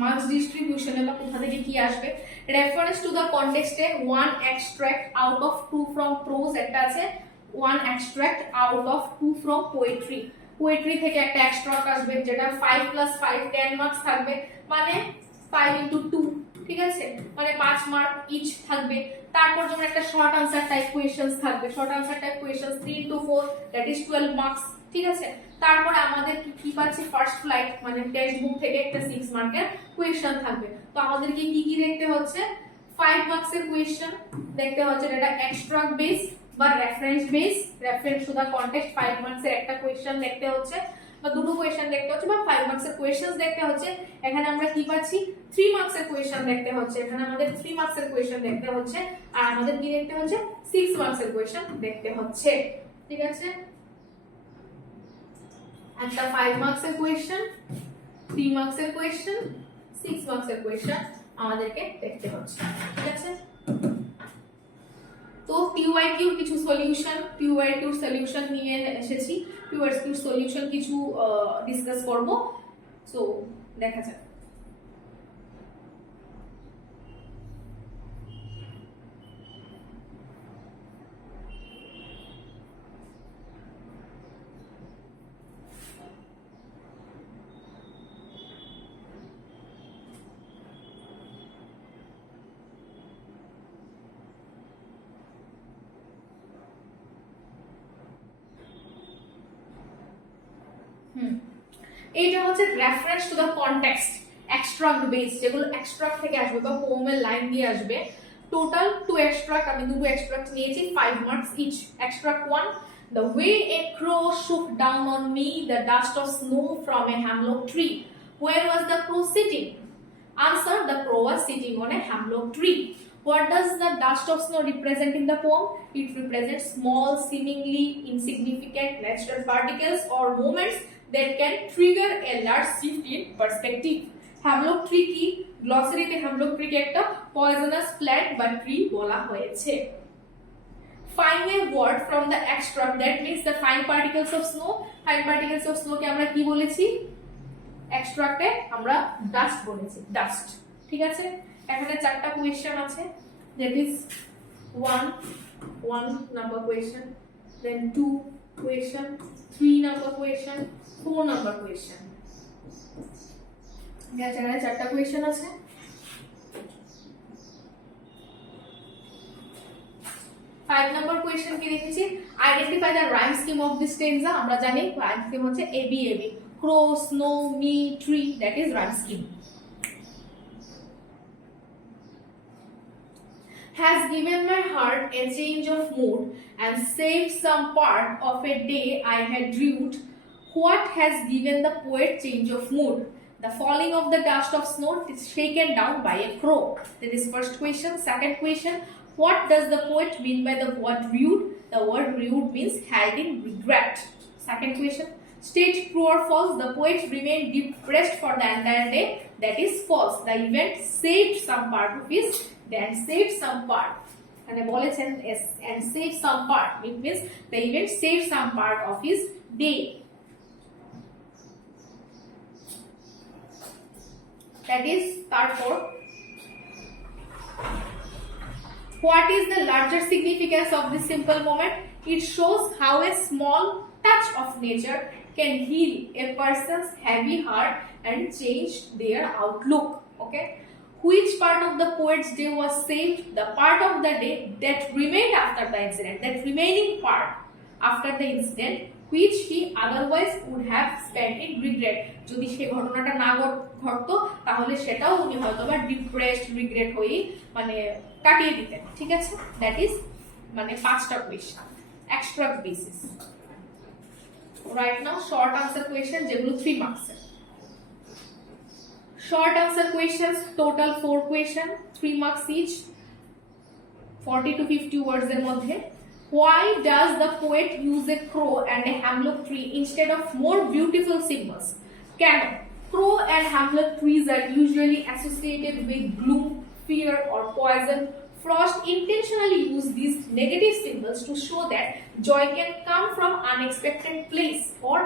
মার্কস ডিস্ট্রিবিউশনে বা কোথা থেকে কি আসবে। রেফারেন্স টু দ্য কনটেক্সটে 1 extract out of 2 from prose একটা আছে, 1 extract out of 2 from poetry। Poetry থেকে একটা এক্সট্রাক্ট আসবে, যেটা 5 + 5 10 মার্কস থাকবে, মানে 5 × 2, ঠিক আছে, মানে 5 মার্ক ইচ থাকবে। তারপর যেমন একটা শর্ট আনসার টাইপ কোয়েশ্চেন্স থাকবে, short answer type questions 3 × 4 that is 12 marks, ঠিক আছে। তারপরে আমাদের কি পাচ্ছি? ফার্স্ট ফ্লাইট মানে টেক্সট বুক থেকে একটা 6 মার্কের কোয়েশ্চেন থাকবে। তো আমাদেরকে কি কি দেখতে হচ্ছে? 5 মার্কসের কোয়েশ্চেন দেখতে হচ্ছে, যেটা এক্সট্রাক্ট বেস বা reference base, reference to the context 5 মার্কসের একটা কোয়েশ্চেন দেখতে হচ্ছে বা দুটো কোয়েশ্চেন দেখতে হচ্ছে বা 5 মার্কসের কোয়েশ্চেন্স দেখতে হচ্ছে। এখানে আমরা কি পাচ্ছি? 3 মার্কসের কোয়েশ্চেন দেখতে হচ্ছে, এখানে আমাদের 3 মার্কসের কোয়েশ্চেন দেখতে হচ্ছে, আর আমাদের কি দেখতে হচ্ছে? 6 মার্কসের কোয়েশ্চেন দেখতে হচ্ছে, ঠিক আছে। একটা 5 মার্কসের কোয়েশ্চেন, 3 মার্কসের কোয়েশ্চেন, 6 মার্কসের কোয়েশ্চেন আমাদেরকে দেখতে হচ্ছে, ঠিক আছে। তো পিওয়াইকিউর কিছু সলিউশন, পিওয়াইকিউর সলিউশন নিয়ে এসেছি, পিওয়াইকিউর সলিউশন কিছু ডিসকাস করব। সো দেখা যাক। এইটা হচ্ছে reference to the context, extract base, যেগুলো এক্সট্রাক্ট থেকে আসবে বা পোয়েমের লাইন দিয়ে আসবে। টোটাল 2 এক্সট্রাক্ট, আমি দুটো এক্সট্রাক্ট নিয়েছি, 5 marks each. Extract 1, the way a crow shook down on me the dust of snow from a hemlock tree. Where was the crow sitting? Answer: the crow was sitting on a hemlock tree. What does the dust of snow represent in the poem? It represents small, seemingly insignificant natural particles or moments that can trigger a large shift in perspective. Hemlock tree কি? গ্লসারিতে হ্যামলক ট্রিকে একটা poisonous plant বা tree বলা হয়েছে। Find a word from the extract that makes the fine particles of snow. Fine particles of snow কে আমরা কি বলেছি? এক্সট্রাক্টে আমরা ডাস্ট বলেছি, ডাস্ট, ঠিক আছে। এখানে 4টা কোয়েশ্চেন আছে, that is 1 number question, then 2 question, 3 number question, 4 number question। এখানে 4টা কোয়েশ্চেন আছে। ফাইভ নাম্বার কোয়েশ্চেন কি লিখেছি? Identify the rhyme scheme of this stanza. আমরা জানি রাইম স্কিম হচ্ছে A B A B, crow, snow, me, tree, that is rhyme scheme. has given my heart a change of mood and saved some part of a day I had rued. What has given the poet change of mood? The falling of the dust of snow is shaken down by a crow. That is first question. Second question, what does the poet mean by the word rude? The word rude means held in regret. Second question, state true or false. The poet remained depressed for the entire day. That is false. The event saved some part of his day and saved some part. And and saved some part. It means the event saved some part of his day. That is third fourth. What is the larger significance of this simple moment? It shows how a small touch of nature can heal a person's heavy heart and change their outlook. Okay. Which part of the poet's day was saved? The part of the day that remained after the incident. That remaining part after the incident, which he otherwise would have spent in regret. যদি সেই ঘটনাটা না ঘটতো তাহলে সেটাও উনি হয়তোবা depressed regret হয়ে মানে কাটিয়ে দিতেন। ঠিক আছে, দ্যাট ইজ মানে 5টা question extract basis. Right now short answer question যেগুলো 3 মার্কসের। Short answer questions total 4 question 3 marks each 40 to 50 words এর মধ্যে। Why does the poet use a crow and a hemlock tree instead of more beautiful symbols? Can crow and hemlock trees are usually associated with gloom, fear, or poison. Frost intentionally used these negative symbols to show that joy can come from unexpected place or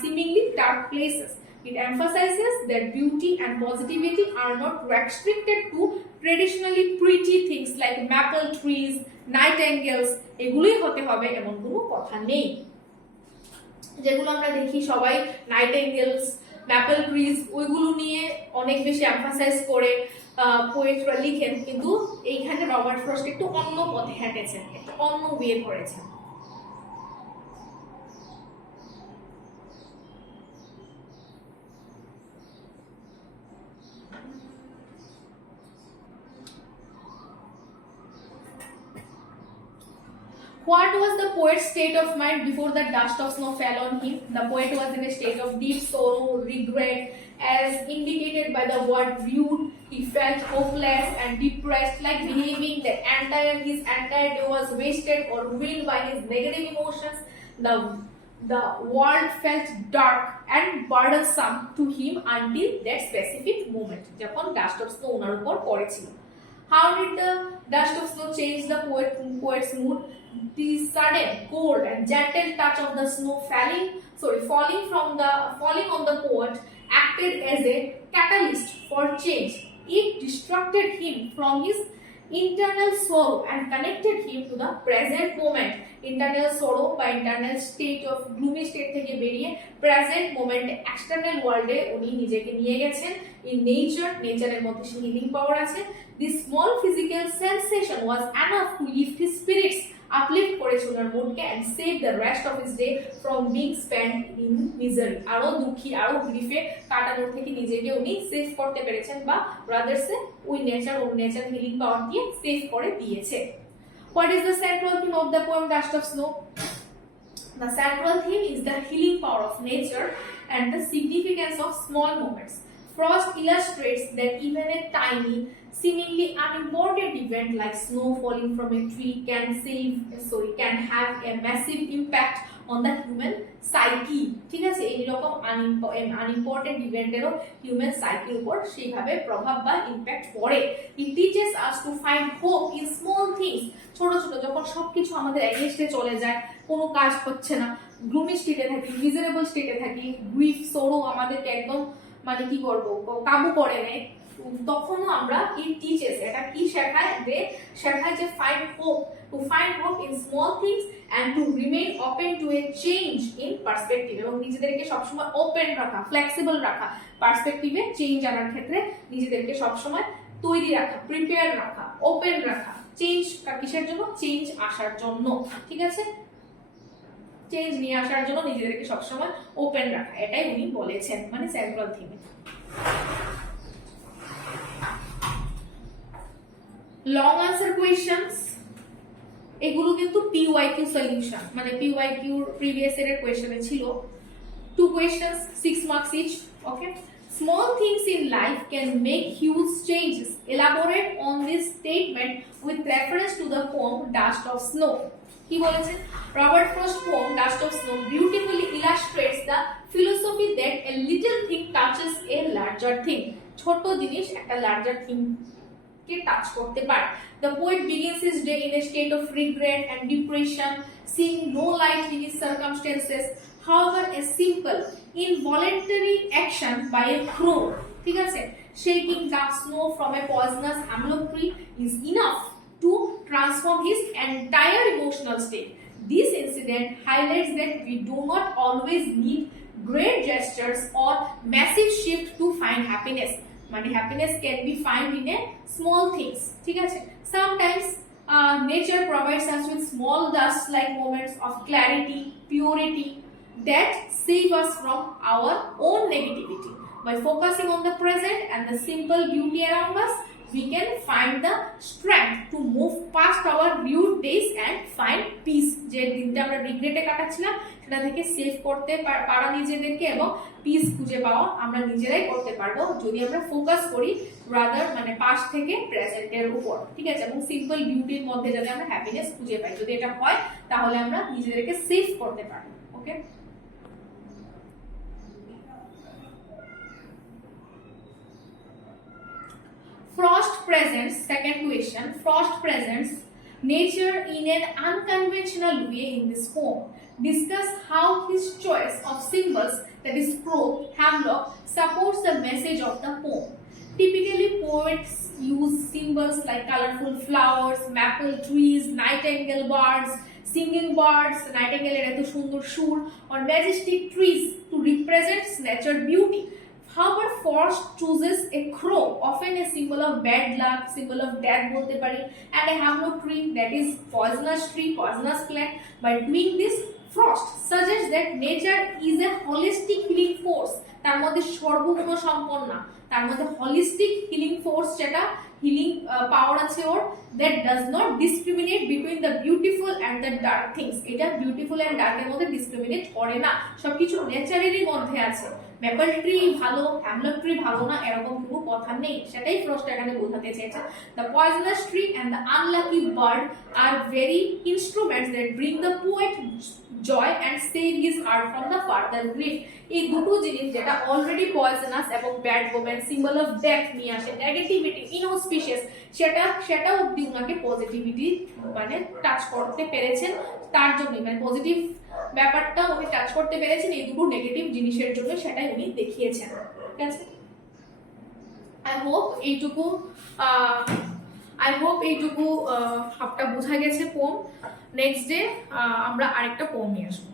seemingly dark places. It emphasizes that beauty and positivity are not restricted to traditionally pretty things like maple trees, nightingales. এগুলোই হতে হবে এমন কোনো কথা নেই। যেগুলো আমরা দেখি সবাই নাইটিঙ্গেলস, ম্যাপল ট্রিজ ওইগুলো নিয়ে অনেক বেশি এমফাসাইজ করে পোয়েটরা লিখেন, কিন্তু এইখানে রবার্ট ফ্রস্ট একটু অন্য পথে হেঁটেছেন, একটু অন্য ওয়ে করেছেন। What was the poet's state of mind before the dust of snow fell on him? The poet was in a state of deep sorrow, regret, as indicated by the word rude. He felt hopeless and depressed, like believing that his entire day was wasted or ruined by his negative emotions. The world felt dark and burdensome to him until that specific moment. যখন dust of snow ওনার উপর পড়েছিল। How did the dust of snow change the poet's mood? The sudden, cold, and gentle touch of the snow falling on the poet acted as a catalyst for change. It distracted him from his internal sorrow and connected him to the present moment. Internal sorrow বা internal state of gloomy state থেকে বেরিয়ে present moment external world এ উনি নিজেকে নিয়ে গেছেন। In নেচারের মধ্যে সেই হিলিং পাওয়ার আছে। This small physical sensation was enough to lift his spirits, uplift করেছে ওনার মুডকে and save the rest of his day from being spent in misery. আরো দুঃখী আরো গ্রিফে কাটানোর থেকে নিজেকে উনি সেভ করতে পেরেছেন, বা রাদারসে ওই নেচার হিলিং পাওয়ার দিয়ে সেভ করে দিয়েছে। What is the central theme of the poem Dust of Snow? The central theme is the healing power of nature and the significance of small moments. Frost illustrates that even a tiny, seemingly unimportant event like snow falling from a tree can have a massive impact on the human psyche. ঠিক আছে, এইরকম unimportant ইভেন্টেরও human সাইকির উপর সেইভাবে প্রভাব বা impact পড়ে। It teaches us to find hope in small things. ছোট ছোট যখন সবকিছু আমাদের এগেইনস্টে চলে যায়, কোনো কাজ হচ্ছে না, গ্লুমি স্টেটে থাকি, মিজারেবল স্টেটে থাকি, গ্রিফ সোরো আমাদেরকে একদম মানে কি করবো কাবু করে নেয়, তখনও আমরা ইট টিচেস এটা কি শেখায় যে find hope in small things and to remain open to a change in perspective, এবং নিজেদেরকে সবসময় ওপেন রাখা, ফ্লেক্সিবল রাখা, পার্সপেক্টিভে চেঞ্জ আনার ক্ষেত্রে নিজেদেরকে সবসময় তৈরি রাখা, প্রিপেয়ার রাখা, ওপেন রাখা। চেঞ্জ কিসের জন্য? চেঞ্জ আসার জন্য। ঠিক আছে, চেঞ্জ নিয়ে আসার জন্য নিজেদেরকে সবসময় ওপেন রাখা, এটাই উনি বলেছেন, মানে সেন্ট্রাল থিমে। লং আনসার কোয়েশ্চেন্স, এগুলো কিন্তু পিওয়াইকিউ সলিউশন, মানে পিওয়াইকিউ প্রিভিয়াস ইয়ারের কোয়েশ্চেনে ছিল। 2 questions, 6 marks each. Okay. Small things in life can make huge changes. Elaborate on this statement with reference to the poem Dust of Snow. কি বলেছেন? Robert Frost poem Dust of Snow beautifully illustrates the philosophy that a little thing touches a larger thing. ছোট জিনিস একটা larger thing কে touch করতে পারে। The poet begins his day in a state of regret and depression, seeing no light in his circumstances. However, a simple involuntary action by a crow, ঠিক আছে, shaking dark snow from a poisonous hemlock tree is enough to transform his entire emotional state. This incident highlights that we do not always need great gestures or massive shift to find happiness. মানে happiness can be found in a small things, ঠিক আছে। Sometimes nature provides us with small dust-like moments of clarity, purity that save us from our own negativity. By focusing on the present and the simple beauty around us, we can find the strength to move past our rude days and find peace. যে দিনটা আমরা রিগ্রেটে কাটাচ্ছিলাম সেটা থেকে save করতে পারা নিজেদেরকে এবং piece খুঁজে পাওয়া আমরা নিজেরাই করতে পারবো যদি আমরা ফোকাস করি রাদার মানে পাস্ট থেকে প্রেজেন্টের উপর, ঠিক আছে, এবং সিম্পল বিউটির মধ্যে যাতে আমরা হ্যাপিনেস খুঁজে পাই। যদি এটা হয় তাহলে আমরা নিজেদেরকে সেভ করতে পারবো। ওকে, Frost presents, second question, Frost presents nature in an unconventional way in this poem. Discuss how his choice of symbols, that is crow, hemlock, supports the message of the poem. Typically, poets use symbols like colorful flowers, maple trees, nightingale birds, singing birds, nightingale এর এত সুন্দর সুর, or majestic trees to represent nature beauty. However, Frost chooses a crow, often a symbol of bad luck, symbol of death বলতে পারি, and a hemlock tree, that is poisonous tree, poisonous plant. By doing this, Frost suggests that nature is a holistic healing force. তার মধ্যে সর্বগুণ সম্পন্ন, তার মধ্যে holistic healing force যেটা healing power আছে ওর, that does not discriminate between the beautiful and the dark things. এটা beautiful and dark এর মধ্যে discriminate করে না, সবকিছু নেচারেরই মধ্যে আছে। ম্যাপল ট্রি ভালো, হ্যামলক ট্রি ভালো না এরকম কোনো কথা নেই, সেটাই ফ্রস্ট এখানে বোঝাতে চেয়েছে। The poisonous tree and the unlucky bird are very instruments that bring the poet joy and save his heart from the further grief. এই দুটো জিনিস যেটা অলরেডি পয়জনাস এবং bad women, symbol of death নিয়ে আসে, নেগেটিভিটি, ইনঅসপিশিয়াস, সেটা অবধি উনাকে পজিটিভিটি মানে টাচ করতে পেরেছেন, তার জন্য মানে পজিটিভ ব্যাপারটা উনি টাচ করতে পেরেছেন এই দুটো নেগেটিভ জিনিসের জন্য, সেটাই উনি দেখিয়েছেন। ঠিক আছে, আই হোপ এইটুকু সবটা বোঝা গেছে পোম। নেক্সট ডে আমরা আরেকটা পোম নিয়ে আসবো।